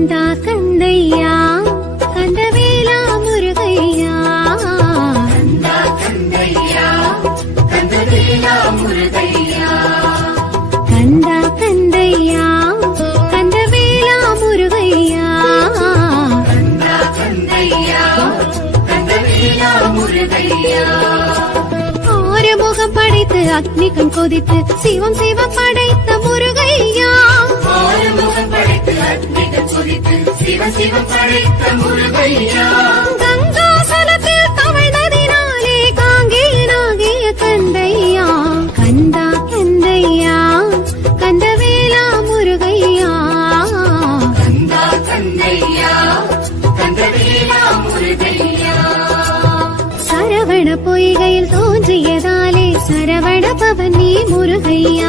கந்தா கந்தையா கந்தவேலா முருகையா? கந்தா கந்தையா கந்தவேலா முருகையா? கந்தா கந்தையா கந்தவேலா முருகையா? கந்தா கந்தையா கந்தவேலா முருகையா? ஆறுமுகம் படைத்து அக்னிகம் கொதித்து சிவம் சிவம் படைத்த முருகையா? ஆறுமுகம் படைத்து அக்னி கொதித்து சிவ சிவம் படைத்த முருகையா? கங்காசலத்தில் தவழ்ந்ததினாலே காங்கேயனாகிய கந்தையா கந்தா கந்தையா கந்தவேலா முருகையா? கந்தா கந்தையா கந்தவேலா முருகையா? சரவண பொய்கையில் தோன்றியதாலே சரவண பவன் நீ முருகையா?